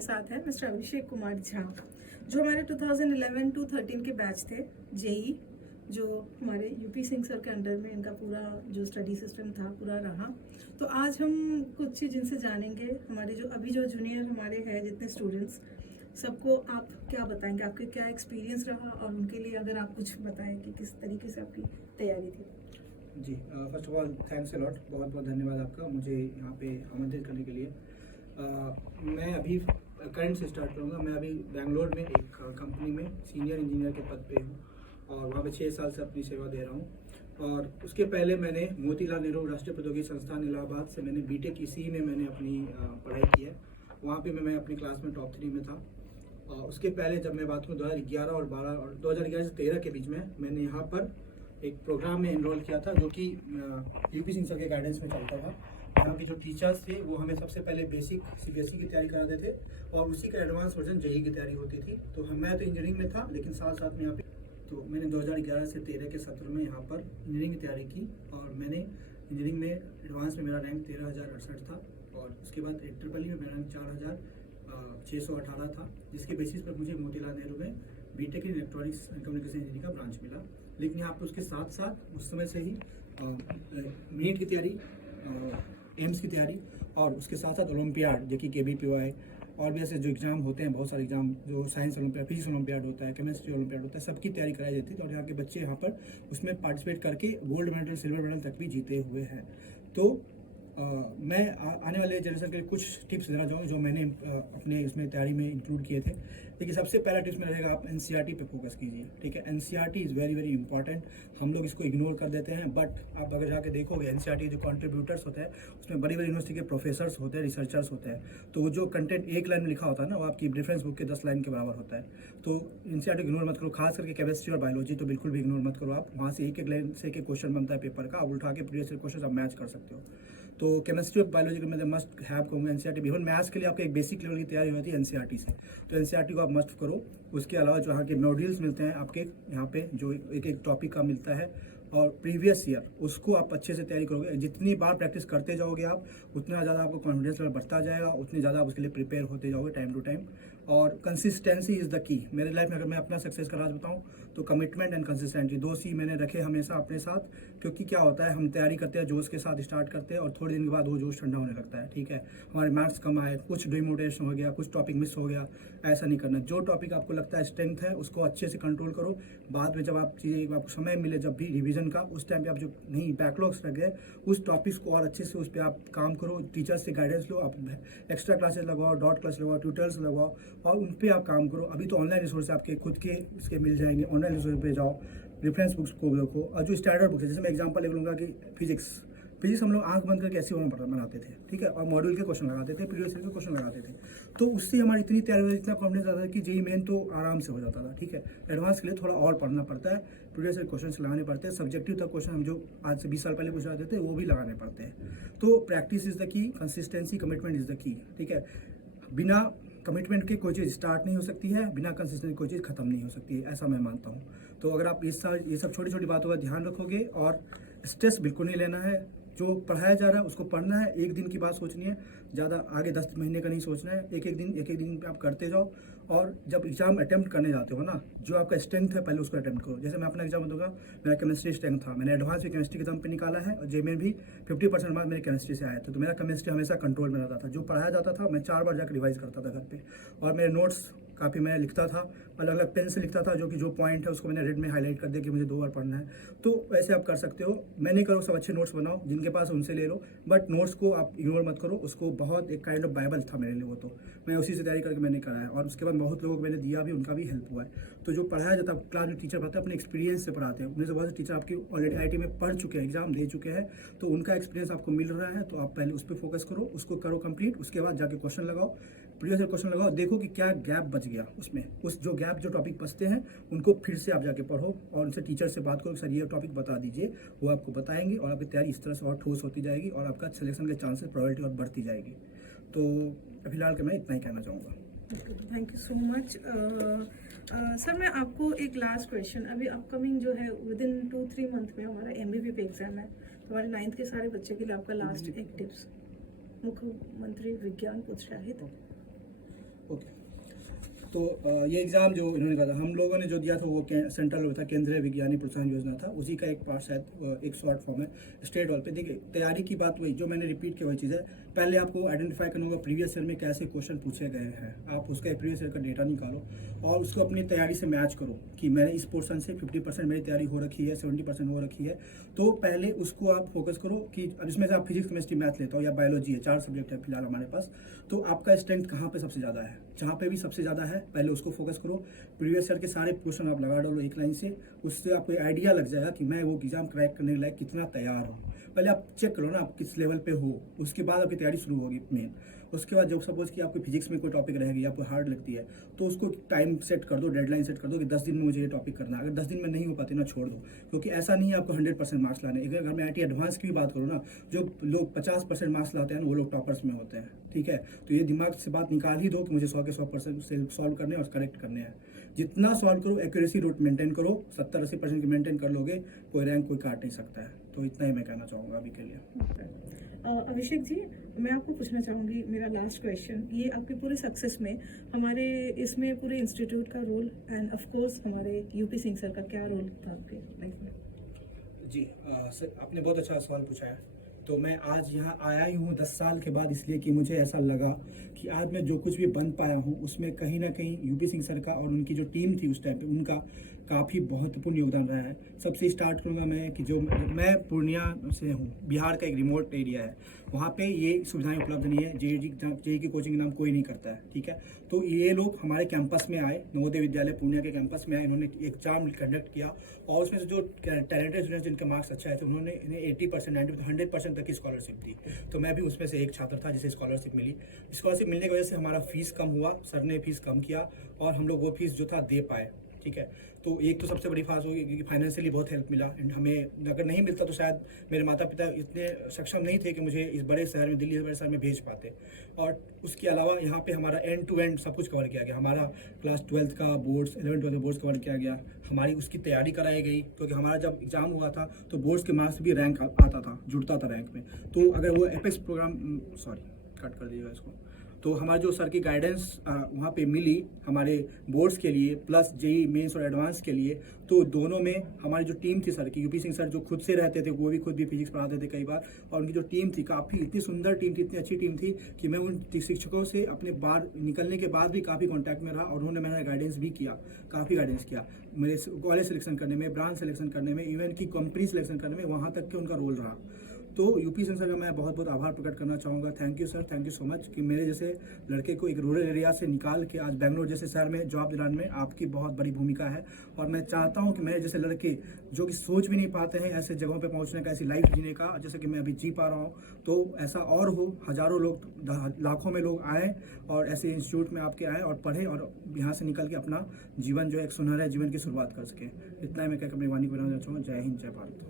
हमारे साथ है मिस्टर अभिषेक कुमार झा, जो हमारे 2011 टू 13 के बैच थे जेई, जो हमारे यूपी सिंह सर के अंडर में इनका पूरा जो स्टडी सिस्टम था पूरा रहा। तो आज हम कुछ चीज़ इनसे जानेंगे। हमारे जो अभी जो जूनियर हमारे हैं जितने स्टूडेंट्स, सबको आप क्या बताएंगे, आपके क्या एक्सपीरियंस रहा, और उनके लिए अगर आप कुछ बताएं कि किस तरीके से आपकी तैयारी थी। जी, first of all thanks a lot, बहुत बहुत धन्यवाद आपका मुझे यहाँ पे आमंत्रित करने के लिए। मैं अभी करंट से स्टार्ट करूँगा। मैं अभी बेंगलोर में एक कंपनी में सीनियर इंजीनियर के पद पे हूँ और वहाँ पे 6 साल से अपनी सेवा दे रहा हूँ। और उसके पहले मैंने मोतीलाल नेहरू राष्ट्रीय प्रौद्योगिकी संस्थान इलाहाबाद से मैंने बीटेक इसी में मैंने अपनी पढ़ाई की है। वहाँ पे मैं अपनी क्लास में टॉप 3 में था। और उसके पहले जब मैं बात करूँ 2011 और 12 और 2011 से 13 के बीच में मैंने यहाँ पर एक प्रोग्राम में इनरोल किया था जो कि यूपी सिंह सर के गाइडेंस में चलता था। यहाँ के जो टीचर्स थे वो हमें सबसे पहले बेसिक सीबीएसई की तैयारी कराते थे और उसी का एडवांस वर्जन जेईई की तैयारी होती थी। तो मैं तो इंजीनियरिंग में था, लेकिन साथ साथ में यहाँ पे तो मैंने 2011 से 13 के सत्र में यहाँ पर इंजीनियरिंग की तैयारी की और मैंने इंजीनियरिंग में एडवांस में मेरा रैंक 13,068 था और उसके बाद ट्रिपल में मेरा रैंक 4,618 था, जिसके बेसिस पर मुझे मोतीलाल नेहरू में B Tech in electronics and communication engineering का ब्रांच मिला। लेकिन यहाँ पर उसके साथ साथ उस समय से ही नीट की तैयारी, एम्स की तैयारी और उसके साथ साथ ओलंपियाड जो कि KVPY और भी ऐसे जो एग्जाम होते हैं, बहुत सारे एग्जाम जो साइंस ओलंपियाड, फिजिक्स ओलंपियाड होता है, केमिस्ट्री ओलंपियाड होता है, सबकी तैयारी कराई जाती है और यहाँ के बच्चे यहाँ पर उसमें पार्टिसिपेट करके गोल्ड मेडल, सिल्वर मेडल तक भी जीते हुए हैं। तो मैं आने वाले जनरेशन के लिए कुछ टिप्स देना चाहूँगा जो मैंने अपने इसमें तैयारी में इंक्लूड किए थे। देखिए, सबसे पहला टिप्स मेरा रहेगा, आप NCERT पे फोकस कीजिए। ठीक है, NCERT is very very important. हम लोग इसको इग्नोर कर देते हैं, बट आप अगर जाके देखोगे NCERT जो कंट्रीब्यूटर्स होते हैं उसमें बड़ी बड़ी यूनिवर्सिटी के प्रोफेसर्स होते हैं, रिसर्चर्स होते हैं। तो वो जो कंटेंट एक लाइन में लिखा होता है ना, वो आपकी रेफरेंस बुक के 10 लाइन के बराबर होता है। तो NCERT इग्नोर मत करो, खास करके केमिस्ट्री और बायोलॉजी तो बिल्कुल भी इग्नोर मत करो। आप वहाँ से एक लाइन से एक क्वेश्चन बनता है पेपर का, आप उठा के प्रीवियस क्वेश्चन आप मैच कर सकते हो। तो केमिस्ट्री और बायोलॉजी के मैं मस्ट हैव कहूँगा NCERT। इवन मैथ्स के लिए आपको एक बेसिक लेवल की तैयारी होती है NCERT से, तो NCERT को आप मस्ट करो। उसके अलावा जो यहाँ के मॉड्यूल्स मिलते हैं आपके यहाँ पे, जो एक एक टॉपिक का मिलता है और प्रीवियस ईयर, उसको आप अच्छे से तैयारी करोगे। जितनी बार प्रैक्टिस करते जाओगे आप, उतना ज़्यादा आपको कॉन्फिडेंस लेवल बढ़ता जाएगा, उतनी ज़्यादा आप उसके लिए प्रिपेयर होते जाओगे टाइम टू टाइम। और कंसिस्टेंसी इज़ द की। मेरे लाइफ में अगर मैं अपना सक्सेस का राज बताऊँ तो कमिटमेंट एंड कंसिस्टेंसी, 2 C मैंने रखे हमेशा अपने साथ। क्योंकि क्या होता है, हम तैयारी करते हैं, जोश के साथ स्टार्ट करते हैं और थोड़े दिन के बाद वो जोश ठंडा होने लगता है। ठीक है, हमारे मार्क्स कम आए, कुछ डिमोटिवेशन हो गया, कुछ टॉपिक मिस हो गया, ऐसा नहीं करना। जो टॉपिक आपको लगता है स्ट्रेंथ है उसको अच्छे से कंट्रोल करो। बाद में जब आपको समय मिले, जब भी रिवीजन का, उस टाइम पे आप जो नहीं बैकलॉग्स रह गए उस टॉपिक्स को और अच्छे से उस पर आप काम करो। टीचर्स से गाइडेंस लो, आप एक्स्ट्रा क्लासेस लगाओ, डॉट क्लास लगाओ, ट्यूटर्स लगाओ और उन पर आप काम करो। अभी तो ऑनलाइन रिसोर्स आपके खुद के इसके मिल जाएंगे, ऑनलाइन रिसोर्स पे जाओ, रेफरेंस बुक्स को देखो। और जो स्टैंडर्ड बुक्स है, जैसे मैं एग्जांपल ले लूँगा कि फिजिक्स हम लोग आंख बंद करके ऐसे बनाते थे। ठीक है, और मॉड्यूल के क्वेश्चन लगाते थे, प्रीवियस ईयर के क्वेश्चन लगाते थे। तो उससे हमारी इतनी तैयारी होती, इतना कॉन्फिडेंस आता था कि जेईई मेन तो आराम से हो जाता था। ठीक है, एडवांस के लिए थोड़ा और पढ़ना पड़ता है, प्रीवियस ईयर क्वेश्चन लगाने पड़ते हैं, सब्जेक्टिव तक क्वेश्चन हम जो आज से 20 साल पहले पूछा जाते थे वो भी लगाने पड़ते हैं। तो practice is the key, consistency, commitment is the key. ठीक है, बिना कमिटमेंट की कोई चीज़ स्टार्ट नहीं हो सकती है, बिना कंसिस्टेंसी कोई चीज़ खत्म नहीं हो सकती है, ऐसा मैं मानता हूँ। तो अगर आप ये सब छोटी छोटी बातों का ध्यान रखोगे और स्ट्रेस बिल्कुल नहीं लेना है, जो पढ़ाया जा रहा है उसको पढ़ना है, एक दिन की बात सोचनी है, ज़्यादा आगे 10 महीने का नहीं सोचना है। एक एक दिन पे आप करते जाओ। और जब एग्जाम अटेम्प्ट करने जाते हो ना, जो आपका स्ट्रेंथ है पहले उसको अटेम्प्ट करो। जैसे मैं अपना एग्जाम दूंगा, मेरा केमिस्ट्री स्ट्रेंथ था, मैंने एडवांस भी केमिस्ट्री के दम पे निकाला है और जे में भी 50% मार्क्स मेरे केमिस्ट्री से आए थे। तो मेरा केमिस्ट्री हमेशा कंट्रोल में रहता था। जो पढ़ाया जाता था मैं 4 बार जाकर रिवाइज करता था घर पे, और मेरे नोट्स काफ़ी मैं लिखता था, अलग अलग पेन से लिखता था, जो कि जो पॉइंट है उसको मैंने रेड में हाईलाइट कर दिया कि मुझे 2 बार पढ़ना है। तो वैसे आप कर सकते हो। मैं नहीं करो, सब अच्छे नोट्स बनाओ, जिनके पास उनसे ले लो, बट नोट्स को आप इग्नोर मत करो। उसको बहुत एक काइंड ऑफ बाइबल था मेरे लिए वो, तो मैं उसी से तैयारी करके मैंने करा है और उसके बाद बहुत लोगों को मैंने दिया भी, उनका भी हेल्प हुआ है। तो जो पढ़ाया जाता है, क्लास में टीचर पढ़ाते हैं, अपने एक्सपीरियंस से पढ़ाते हैं। उनमें से बहुत से टीचर आपकी ऑलरेडी IIT में पढ़ चुके हैं, एग्जाम दे चुके हैं, तो उनका एक्सपीरियंस आपको मिल रहा है। तो आप पहले उस पर फोकस करो, उसको करो कंप्लीट, उसके बाद जाके क्वेश्चन लगाओ, प्रीवियस क्वेश्चन लगाओ, देखो कि क्या गैप बच गया उसमें। उस जो गैप, जो टॉपिक बचते हैं उनको फिर से आप जाके पढ़ो और उनसे टीचर से बात करो, सर ये टॉपिक बता दीजिए, वो आपको बताएंगे और आपकी तैयारी इस तरह से और ठोस होती जाएगी और आपका सिलेक्शन के चांसेस, प्रोबेबिलिटी और बढ़ती जाएगी। तो फिलहाल के मैं इतना ही कहना चाहूँगा। Thank you so much. Sir, मैं आपको एक लास्ट क्वेश्चन, अभी अपकमिंग जो है विद इन 2-3 मंथ में हमारा MBBP पे एग्जाम है, तो हमारे 9th के सारे बच्चे के लिए आपका लास्ट एक टिप्स, मुख्यमंत्री विज्ञान प्रोत्साहित। ओके। तो ये एग्ज़ाम जो इन्होंने कहा था, हम लोगों ने जो दिया था वो सेंट्रल वो था, केंद्रीय विज्ञानी प्रोत्साहन योजना था, उसी का एक पार्ट शायद एक शॉर्ट फॉर्म है स्टेट लेवल पे। देखिए तैयारी की बात वही जो मैंने रिपीट किया वही चीज़ है। पहले आपको आइडेंटिफाई करना होगा प्रीवियस ईयर में कैसे क्वेश्चन पूछे गए हैं, आप उसका प्रीवियस ईयर का डेटा निकालो और उसको अपनी तैयारी से मैच करो कि मैंने इस पोर्शन से 50% मेरी तैयारी हो रखी है, 70% हो रखी है। तो पहले उसको आप फोकस करो कि अब इसमें से आप फिजिक्स, केमिस्ट्री, मैथ लेता हो या बायोलॉजी है, 4 सब्जेक्ट है फिलहाल हमारे पास। तो आपका स्ट्रेंथ कहाँ पे सबसे ज़्यादा है, जहाँ पे भी सबसे ज़्यादा है पहले उसको फोकस करो। प्रीवियस ईयर के सारे क्वेश्चन आप लगा डालो एक लाइन से, उससे आपको आइडिया लग जाएगा कि मैं वो एग्जाम क्रैक करने के लायक कितना तैयार हूँ। पहले आप चेक करो ना आप किस लेवल पे हो, उसके बाद आपकी तैयारी शुरू होगी मेन। उसके बाद जब सपोज कि आपको फिजिक्स में कोई टॉपिक रहेगी, आपको हार्ड लगती है, तो उसको टाइम सेट कर दो, डेडलाइन सेट कर दो कि 10 दिन में मुझे ये टॉपिक करना है। अगर 10 दिन में नहीं हो पाती ना छोड़ दो, क्योंकि ऐसा नहीं है आपको 100% मार्क्स लाने। अगर मैं IT एडवांस की भी बात करूँ ना, जो लोग 50% मार्क्स लाते हैं वो लोग टॉपर्स में होते हैं, ठीक है। तो ये दिमाग से बात निकाल ही दो कि मुझे 100 के 100% सॉल्व करने और करेक्ट करने हैं। जितना सॉल्व करो एक्यूरेसी रूट मेंटेन करो, 70-80% की मेंटेन कर लोगे, कोई रैंक कोई काट नहीं सकता है। तो इतना ही मैं कहना चाहूँगा अभी के लिए। अभिषेक जी, मैं आपको पूछना चाहूँगी, मेरा लास्ट क्वेश्चन, ये आपके पूरे सक्सेस में हमारे इसमें पूरे इंस्टीट्यूट का रोल एंड ऑफ कोर्स हमारे यूपी सिंह सर का क्या रोल था आपके लाइफ में? जी सर, आपने बहुत अच्छा सवाल पूछा है। तो मैं आज यहाँ आया ही हूँ 10 साल के बाद, इसलिए कि मुझे ऐसा लगा कि आज मैं जो कुछ भी बन पाया हूँ उसमें कहीं ना कहीं यूपी सिंह सर का और उनकी जो टीम थी उस टाइम पे उनका काफ़ी महत्वपूर्ण योगदान रहा है। सबसे स्टार्ट करूँगा मैं कि जो मैं पूर्णिया से हूँ, बिहार का एक रिमोट एरिया है, वहाँ पे ये सुविधाएं उपलब्ध नहीं है। जेई की कोचिंग नाम कोई नहीं करता है, ठीक है। तो ये लोग हमारे कैंपस में आए, नवोदय विद्यालय पूर्णिया के कैंपस में आए, इन्होंने एग्जाम कंडक्ट किया और उसमें से जो टैलेंटेड स्टूडेंट्स जिनके मार्क्स अच्छा आए थे उन्होंने इन्हें 80%, 90%, 100% तक की स्कॉलरशिप दी। तो मैं भी उसमें से एक छात्र था जिसे स्कॉलरशिप मिली। स्कॉलरशिप मिलने की वजह से हमारा फीस कम हुआ, सर ने फीस कम किया और हम लोग वो फीस जो था दे पाए, ठीक है। तो एक तो सबसे बड़ी बात होगी क्योंकि फाइनेंशियली बहुत हेल्प मिला। हमें अगर नहीं मिलता तो शायद मेरे माता पिता इतने सक्षम नहीं थे कि मुझे इस बड़े शहर में, दिल्ली बड़े शहर में भेज पाते। और उसके अलावा यहाँ पे हमारा एंड टू एंड सब कुछ कवर किया गया। हमारा क्लास 12th का बोर्ड्स, 11th-12th बोर्ड्स कवर किया गया, हमारी उसकी तैयारी कराई गई, क्योंकि हमारा जब एग्जाम हुआ था तो बोर्ड्स के मार्क्स भी रैंक आता था, जुड़ता था रैंक में। तो अगर वो एपेक्स प्रोग्राम, सॉरी कट कर दीजिएगा इसको, तो हमारे जो सर की गाइडेंस वहाँ पे मिली हमारे बोर्ड्स के लिए प्लस जेई मेंस और एडवांस के लिए, तो दोनों में हमारी जो टीम थी सर की, यूपी सिंह सर जो खुद से रहते थे, वो भी खुद भी फिजिक्स पढ़ाते थे कई बार, और उनकी जो टीम थी काफ़ी इतनी सुंदर टीम थी, इतनी अच्छी टीम थी कि मैं उन शिक्षकों से अपने बाहर निकलने के बाद भी काफ़ी कॉन्टैक्ट में रहा और उन्होंने मैंने गाइडेंस भी किया, काफ़ी गाइडेंस किया मेरे कॉलेज सिलेक्शन करने में, ब्रांच सिलेक्शन करने में, इवन की कंपनी सिलेक्शन करने में, वहाँ तक के उनका रोल रहा। तो यूपी सिंह सर का मैं बहुत बहुत आभार प्रकट करना चाहूँगा। Thank you sir, thank you so much कि मेरे जैसे लड़के को एक रूरल एरिया से निकाल के आज बेंगलोर जैसे शहर में जॉब दिलाने में आपकी बहुत बड़ी भूमिका है। और मैं चाहता हूँ कि मेरे जैसे लड़के जो कि सोच भी नहीं पाते हैं ऐसे जगहों पे पहुँचने का, ऐसी लाइफ जीने का, जैसे कि मैं अभी जी पा रहा हूँ, तो ऐसा और हो, हज़ारों लोग, लाखों में लोग आएँ और ऐसे इंस्टीट्यूट में आपके आएँ और पढ़ें और यहाँ से निकल के अपना जीवन जो एक सुनहरा जीवन की शुरुआत कर सकें। इतना ही मैं कहकर अपनी वाणी को बनाना चाहूँगा। जय हिंद, जय भारत।